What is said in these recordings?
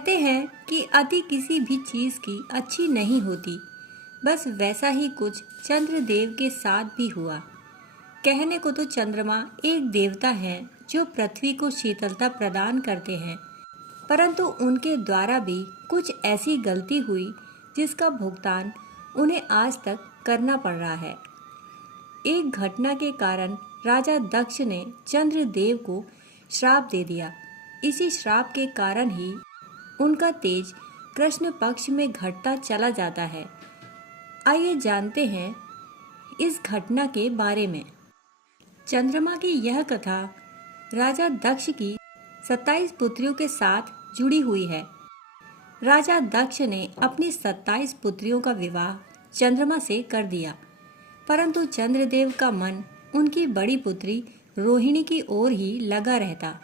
कहते हैं कि अति किसी भी चीज की अच्छी नहीं होती। बस वैसा ही कुछ चंद्रदेव के साथ भी हुआ। कहने को तो चंद्रमा एक देवता है जो पृथ्वी को शीतलता प्रदान करते हैं, परंतु उनके द्वारा भी कुछ ऐसी गलती हुई जिसका भुगतान उन्हें आज तक करना पड़ रहा है। एक घटना के कारण राजा दक्ष ने चंद्रदेव को श्राप दे दिया। इसी श्राप के कारण ही उनका तेज कृष्ण पक्ष में घटता चला जाता है। आइए जानते हैं इस घटना के बारे में। चंद्रमा की यह कथा राजा दक्ष की 27 पुत्रियों के साथ जुड़ी हुई है। राजा दक्ष ने अपनी 27 पुत्रियों का विवाह चंद्रमा से कर दिया, परंतु चंद्रदेव का मन उनकी बड़ी पुत्री रोहिणी की ओर ही लगा रहता।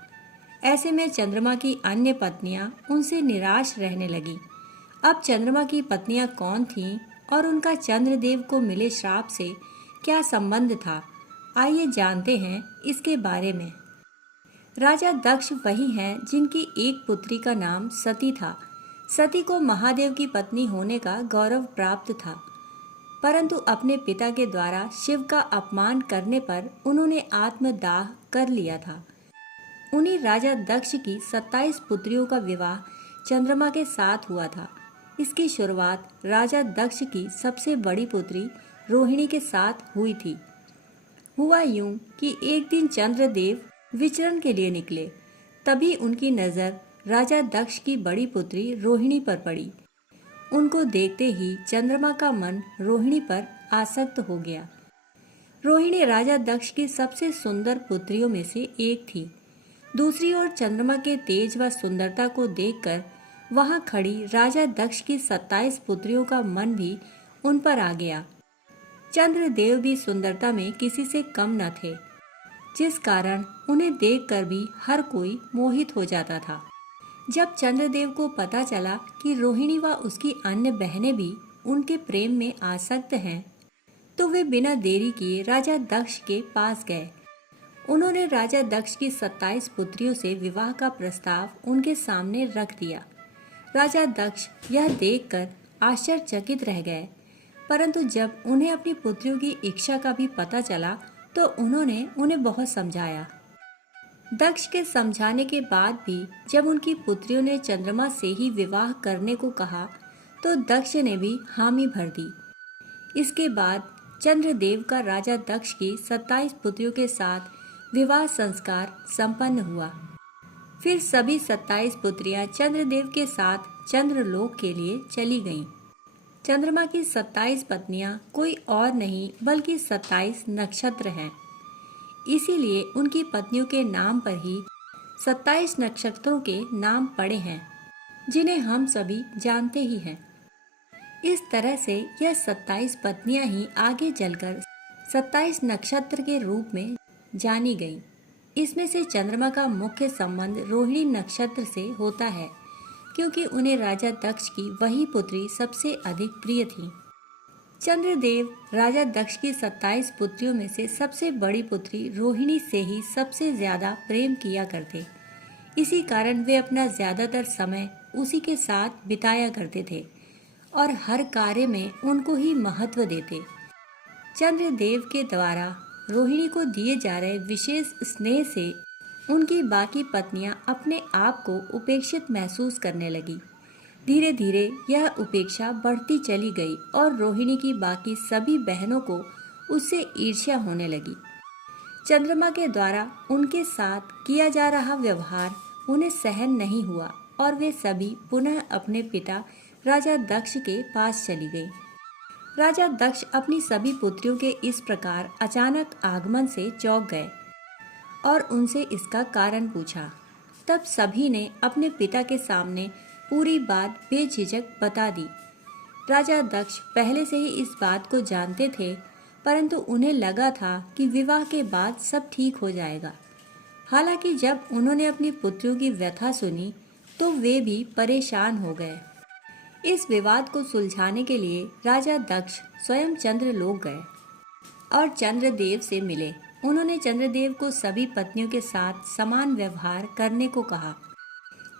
ऐसे में चंद्रमा की अन्य पत्नियां उनसे निराश रहने लगी। अब चंद्रमा की पत्नियां कौन थीं और उनका चंद्रदेव को मिले श्राप से क्या संबंध था, आइए जानते हैं इसके बारे में। राजा दक्ष वही हैं जिनकी एक पुत्री का नाम सती था। सती को महादेव की पत्नी होने का गौरव प्राप्त था, परंतु अपने पिता के द्वारा शिव का अपमान करने पर उन्होंने आत्मदाह कर लिया था। उन्हीं राजा दक्ष की 27 पुत्रियों का विवाह चंद्रमा के साथ हुआ था। इसकी शुरुआत राजा दक्ष की सबसे बड़ी पुत्री रोहिणी के साथ हुई थी। हुआ यूं कि एक दिन चंद्रदेव विचरण के लिए निकले, तभी उनकी नज़र राजा दक्ष की बड़ी पुत्री रोहिणी पर पड़ी। उनको देखते ही चंद्रमा का मन रोहिणी पर आसक्त हो गया। रोहिणी राजा दक्ष की सबसे सुंदर पुत्रियों में से एक थी। दूसरी ओर चंद्रमा के तेज व सुंदरता को देखकर वहां खड़ी राजा दक्ष की 27 पुत्रियों का मन भी उन पर आ गया। चंद्रदेव भी सुंदरता में किसी से कम न थे, जिस कारण उन्हें देखकर भी हर कोई मोहित हो जाता था। जब चंद्रदेव को पता चला कि रोहिणी व उसकी अन्य बहनें भी उनके प्रेम में आसक्त हैं, तो वे बिना देरी किए राजा दक्ष के पास गए। उन्होंने राजा दक्ष की 27 पुत्रियों से विवाह का प्रस्ताव उनके सामने रख दिया। राजा दक्ष यह देखकर आश्चर्यचकित रह गए, परंतु जब उन्हें अपनी पुत्रियों की इच्छा का भी पता चला तो उन्होंने उन्हें बहुत समझाया। दक्ष के समझाने के बाद भी जब उनकी पुत्रियों ने चंद्रमा से ही विवाह करने को कहा तो दक्ष ने भी हामी भर दी। इसके बाद चंद्रदेव का राजा दक्ष की 27 पुत्रियों के साथ विवाह संस्कार संपन्न हुआ। फिर सभी 27 पुत्रियां चंद्रदेव के साथ चंद्रलोक के लिए चली गईं। चंद्रमा की 27 पत्नियां कोई और नहीं बल्कि 27 नक्षत्र हैं। इसीलिए उनकी पत्नियों के नाम पर ही 27 नक्षत्रों के नाम पड़े हैं, जिन्हें हम सभी जानते ही हैं। इस तरह से यह 27 पत्नियां ही आगे चलकर 27 नक्षत्र के रूप में जानी गई। इसमें से चंद्रमा का मुख्य संबंध रोहिणी नक्षत्र से होता है, क्योंकि उन्हें राजा दक्ष की वही पुत्री सबसे अधिक प्रिय थी। चंद्रदेव राजा दक्ष की 27 पुत्रियों में से सबसे बड़ी पुत्री रोहिणी से ही सबसे ज्यादा प्रेम किया करते। इसी कारण वे अपना ज्यादातर समय उसी के साथ बिताया करते थे और हर कार्य में उनको ही महत्व देते। चंद्रदेव के द्वारा रोहिणी को दिए जा रहे विशेष स्नेह से उनकी बाकी पत्नियां अपने आप को उपेक्षित महसूस करने लगी। धीरे धीरे यह उपेक्षा बढ़ती चली गई और रोहिणी की बाकी सभी बहनों को उससे ईर्ष्या होने लगी। चंद्रमा के द्वारा उनके साथ किया जा रहा व्यवहार उन्हें सहन नहीं हुआ और वे सभी पुनः अपने पिता राजा दक्ष के पास चली गई। राजा दक्ष अपनी सभी पुत्रियों के इस प्रकार अचानक आगमन से चौंक गए और उनसे इसका कारण पूछा। तब सभी ने अपने पिता के सामने पूरी बात बेझिझक बता दी। राजा दक्ष पहले से ही इस बात को जानते थे, परंतु उन्हें लगा था कि विवाह के बाद सब ठीक हो जाएगा। हालांकि जब उन्होंने अपनी पुत्रियों की व्यथा सुनी तो वे भी परेशान हो गए। इस विवाद को सुलझाने के लिए राजा दक्ष स्वयं चंद्रलोक गए और चंद्रदेव से मिले। उन्होंने चंद्रदेव को सभी पत्नियों के साथ समान व्यवहार करने को कहा।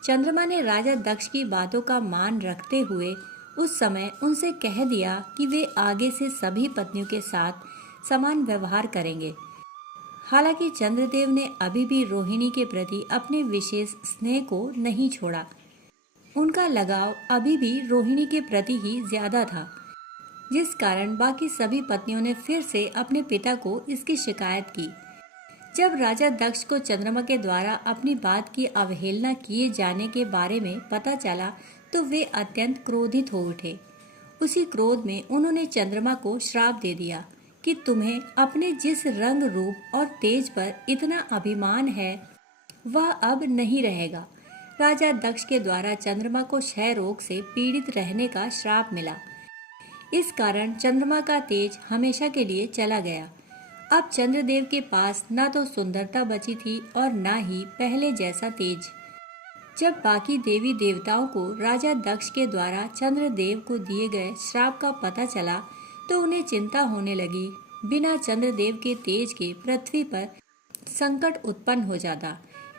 चंद्रमा ने राजा दक्ष की बातों का मान रखते हुए उस समय उनसे कह दिया कि वे आगे से सभी पत्नियों के साथ समान व्यवहार करेंगे। हालांकि चंद्रदेव ने अभी भी रोहिणी के प्रति अपने विशेष स्नेह को नहीं छोड़ा। उनका लगाव अभी भी रोहिणी के प्रति ही ज्यादा था, जिस कारण बाकी सभी पत्नियों ने फिर से अपने पिता को इसकी शिकायत की। जब राजा दक्ष को चंद्रमा के द्वारा अपनी बात की अवहेलना किए जाने के बारे में पता चला तो वे अत्यंत क्रोधित हो उठे। उसी क्रोध में उन्होंने चंद्रमा को श्राप दे दिया कि तुम्हें अपने जिस रंग रूप और तेज पर इतना अभिमान है वह अब नहीं रहेगा। राजा दक्ष के द्वारा चंद्रमा को क्षय रोग से पीड़ित रहने का श्राप मिला। इस कारण चंद्रमा का तेज हमेशा के लिए चला गया। अब चंद्रदेव के पास न तो सुंदरता बची थी और न ही पहले जैसा तेज। जब बाकी देवी देवताओं को राजा दक्ष के द्वारा चंद्रदेव को दिए गए श्राप का पता चला तो उन्हें चिंता होने लगी। बिना चंद्रदेव के तेज के पृथ्वी पर संकट उत्पन्न हो जाता।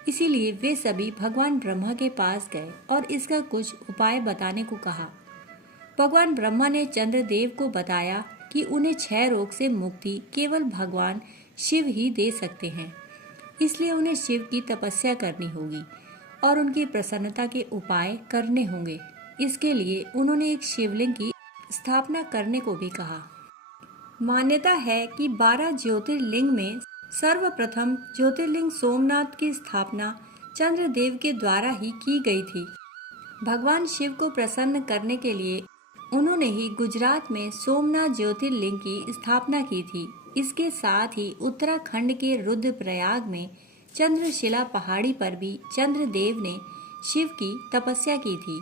इसीलिए वे सभी भगवान ब्रह्मा के पास गए और इसका कुछ उपाय बताने को कहा। भगवान ब्रह्मा ने चंद्रदेव को बताया कि उन्हें क्षय रोग से मुक्ति केवल भगवान शिव ही दे सकते हैं। इसलिए उन्हें शिव की तपस्या करनी होगी और उनकी प्रसन्नता के उपाय करने होंगे। इसके लिए उन्होंने एक शिवलिंग की स्थापना करने को भी कहा। मान्यता है कि 12 ज्योतिर्लिंग में सर्वप्रथम ज्योतिर्लिंग सोमनाथ की स्थापना चंद्रदेव के द्वारा ही की गई थी। भगवान शिव को प्रसन्न करने के लिए उन्होंने ही गुजरात में सोमनाथ ज्योतिर्लिंग की स्थापना की थी। इसके साथ ही उत्तराखंड के रुद्रप्रयाग में चंद्रशिला पहाड़ी पर भी चंद्रदेव ने शिव की तपस्या की थी,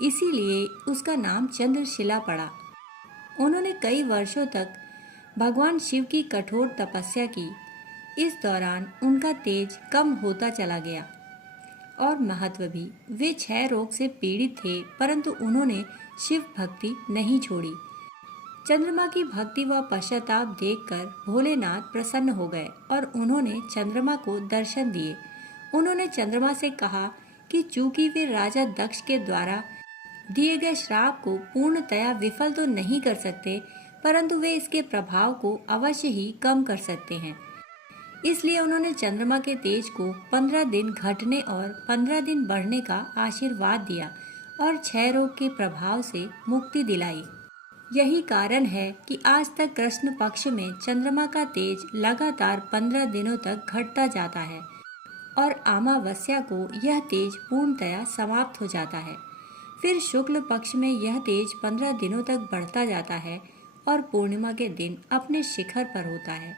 इसीलिए उसका नाम चंद्रशिला पड़ा। उन्होंने कई वर्षों तक भगवान शिव की कठोर तपस्या की। इस दौरान उनका तेज कम होता चला गया और महत्व भी। वे क्षय रोग से पीड़ित थे, परंतु उन्होंने शिव भक्ति नहीं छोड़ी। चंद्रमा की भक्ति व पश्चाताप देखकर भोलेनाथ प्रसन्न हो गए और उन्होंने चंद्रमा को दर्शन दिए। उन्होंने चंद्रमा से कहा कि चूंकि वे राजा दक्ष के द्वारा दिए गए श्राप को पूर्णतया विफल तो नहीं कर सकते, परंतु वे इसके प्रभाव को अवश्य ही कम कर सकते हैं। इसलिए उन्होंने चंद्रमा के तेज को 15 दिन घटने और 15 दिन बढ़ने का आशीर्वाद दिया और क्षय रोग के प्रभाव से मुक्ति दिलाई। यही कारण है कि आज तक कृष्ण पक्ष में चंद्रमा का तेज लगातार 15 दिनों तक घटता जाता है और अमावस्या को यह तेज पूर्णतया समाप्त हो जाता है। फिर शुक्ल पक्ष में यह तेज 15 दिनों तक बढ़ता जाता है और पूर्णिमा के दिन अपने शिखर पर होता है।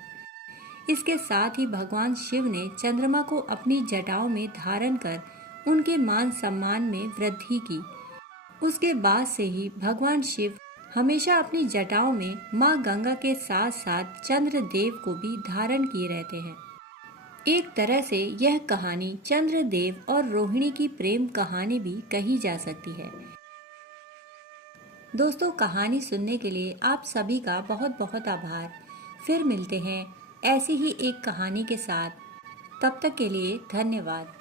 इसके साथ ही भगवान शिव ने चंद्रमा को अपनी जटाओं में धारण कर उनके मान सम्मान में वृद्धि की। उसके बाद से ही भगवान शिव हमेशा अपनी जटाओं में माँ गंगा के साथ साथ चंद्रदेव को भी धारण किए रहते हैं। एक तरह से यह कहानी चंद्रदेव और रोहिणी की प्रेम कहानी भी कही जा सकती है। दोस्तों, कहानी सुनने के लिए आप सभी का बहुत बहुत आभार। फिर मिलते हैं ऐसी ही एक कहानी के साथ। तब तक के लिए धन्यवाद।